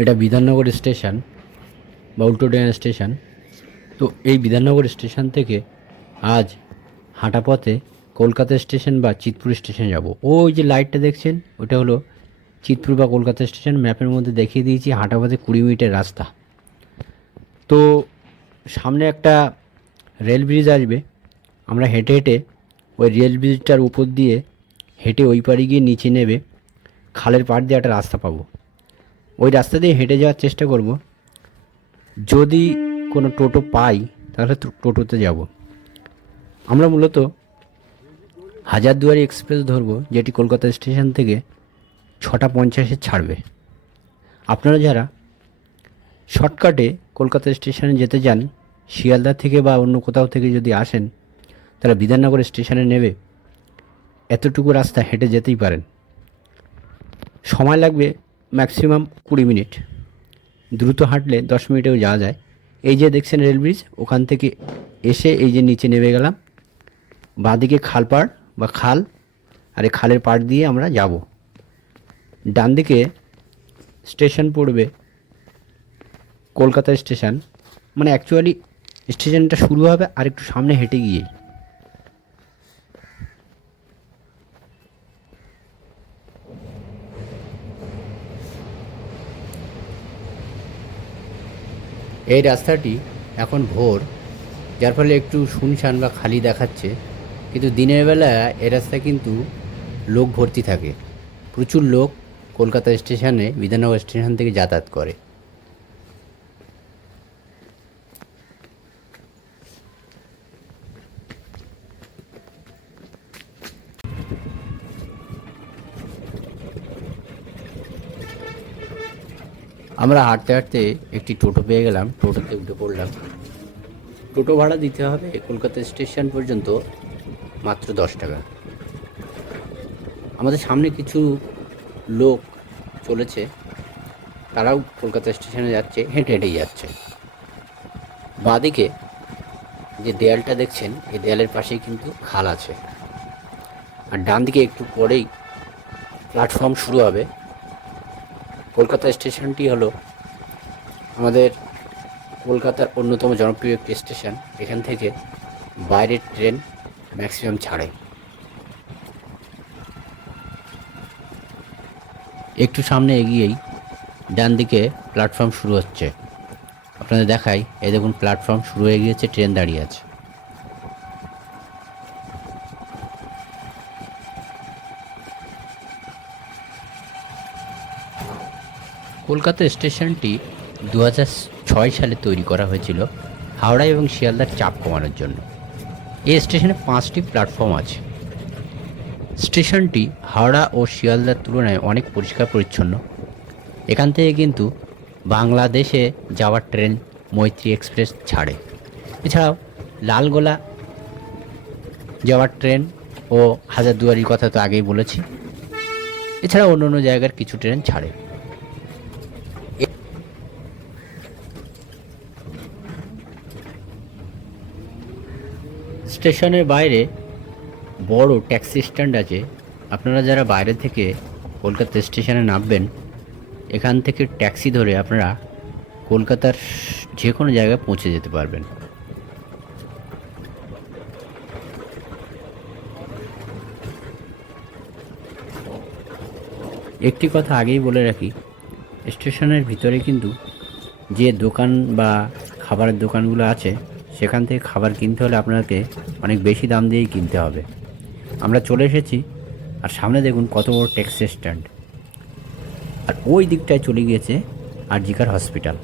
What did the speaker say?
এটা বিধাননগর স্টেশন বা উল্টোডাঙ্গা স্টেশন। তো এই বিধাননগর স্টেশন থেকে আজ হাঁটা পথে কলকাতা স্টেশন বা চিতপুর স্টেশন যাব। ওই যে লাইটটা দেখছেন ওটা হলো চিতপুর বা কলকাতা স্টেশন। ম্যাপের মধ্যে দেখিয়ে দিয়েছি হাঁটা পথে 20 মিনিটের রাস্তা। তো সামনে একটা রেল ব্রিজ আসবে, আমরা হেঁটে হেঁটে ওই রেল ব্রিজটার উপর দিয়ে হেঁটে ওই পাড়ে গিয়ে নিচে নেবে খালের পাড় দিয়ে একটা রাস্তা পাবো। ওই রাস্তা দিয়ে হেঁটে যাওয়ার চেষ্টা করব। যদি কোনো টোটো পাই তাহলে টোটোতে যাব। আমরা মূলত হাজারদুয়ারি এক্সপ্রেস ধরবো, যেটি কলকাতা স্টেশন থেকে 6:50 ছাড়বে। আপনারা যারা শর্টকাটে কলকাতা স্টেশনে যেতে চান, শিয়ালদা থেকে বা অন্য কোথাও থেকে যদি আসেন, তারা বিধাননগর স্টেশনে নেবে এতটুকু রাস্তা হেঁটে যেতেই পারেন। সময় লাগবে ম্যাক্সিমাম 20 মিনিট, দ্রুত হাঁটলে 10 মিনিটেও যাওয়া যায়। এই যে দেখছেন রেল ব্রিজ, ওখান থেকে এসে এই যে নিচে নেমে গেলাম, বাঁদিকে খালপাড় বা খাল, আর এই খালের পাড় দিয়ে আমরা যাব। ডান দিকে স্টেশন পড়বে কলকাতা স্টেশন, মানে অ্যাকচুয়ালি স্টেশনটা শুরু হবে আর একটু সামনে হেঁটে গিয়েই। এই রাস্তাটি এখন ভোর, যার ফলে একটু শুনশান বা খালি দেখাচ্ছে, কিন্তু দিনের বেলা এ রাস্তায় কিন্তু লোক ভর্তি থাকে। প্রচুর লোক কলকাতা স্টেশনে বিধাননগর স্টেশন থেকে যাতায়াত করে। আমরা হাঁটতে হাঁটতে একটি টোটো পেয়ে গেলাম, টোটোতে উঠে পড়লাম। টোটো ভাড়া দিতে হবে কলকাতা স্টেশন পর্যন্ত মাত্র 10 টাকা। আমাদের সামনে কিছু লোক চলেছে, তারাও কলকাতা স্টেশনে যাচ্ছে, হেঁটে হেঁটেই যাচ্ছে। বাঁদিকে যে দেয়ালটা দেখছেন, এই দেয়ালের পাশেই কিন্তু খাল আছে। আর ডান দিকে একটু পরেই প্ল্যাটফর্ম শুরু হবে। কলকাতা স্টেশনটি হলো আমাদের কলকাতার অন্যতম জনপ্রিয় একটি স্টেশন। এখান থেকে বাইরের ট্রেন ম্যাক্সিমাম ছাড়ে। একটু সামনে এগিয়েই ডান দিকে প্ল্যাটফর্ম শুরু হচ্ছে। আপনাদের দেখাই, এই দেখুন প্ল্যাটফর্ম শুরু হয়ে গিয়েছে, ট্রেন দাঁড়িয়ে আছে। কলকাতা স্টেশনটি 2006 সালে তৈরি করা হয়েছিল হাওড়া এবং শিয়ালদার চাপ কমানোর জন্য। এই স্টেশনে 5টি প্ল্যাটফর্ম আছে। স্টেশনটি হাওড়া ও শিয়ালদার তুলনায় অনেক পরিষ্কার পরিচ্ছন্ন। এখান থেকে কিন্তু বাংলাদেশে যাওয়ার ট্রেন মৈত্রী এক্সপ্রেস ছাড়ে। এছাড়াও লালগোলা যাওয়ার ট্রেন ও হাজারদুয়ারির কথা তো আগেই বলেছি। এছাড়াও অন্য অন্য জায়গার কিছু ট্রেন ছাড়ে। স্টেশনের বাইরে বড় ট্যাক্সি স্ট্যান্ড আছে। আপনারা যারা বাইরে থেকে কলকাতা স্টেশনে নামবেন, এখান থেকে ট্যাক্সি ধরে আপনারা কলকাতার যে কোনো জায়গায় পৌঁছে যেতে পারবেন। একটি কথা আগেই বলে রাখি, স্টেশনের ভিতরে কিন্তু যে দোকান বা খাবারের দোকানগুলো আছে, সেখান থেকে খাবার কিনতে হলে আপনাকে অনেক বেশি দাম দিয়েই কিনতে হবে। আমরা চলে এসেছি, আর সামনে দেখুন কত বড় ট্যাক্সি স্ট্যান্ড, আর ওই দিকটায় চলে গিয়েছে আরজিকার হসপিটাল।